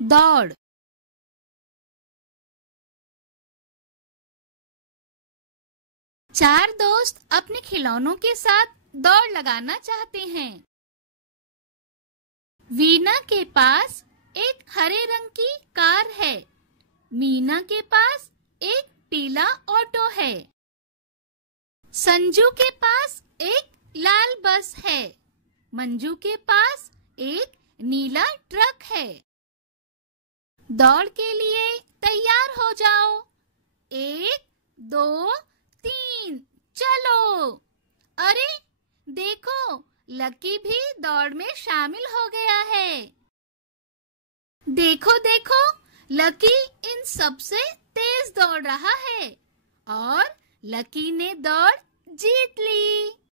दौड़। चार दोस्त अपने खिलौनों के साथ दौड़ लगाना चाहते हैं। वीना के पास एक हरे रंग की कार है। मीना के पास एक पीला ऑटो है। संजू के पास एक लाल बस है। मंजू के पास एक नीला ट्रक है। दौड़ के लिए तैयार हो जाओ। 1, 2, 3 चलो। अरे देखो, लकी भी दौड़ में शामिल हो गया है। देखो देखो, लकी इन सबसे तेज दौड़ रहा है और लकी ने दौड़ जीत ली।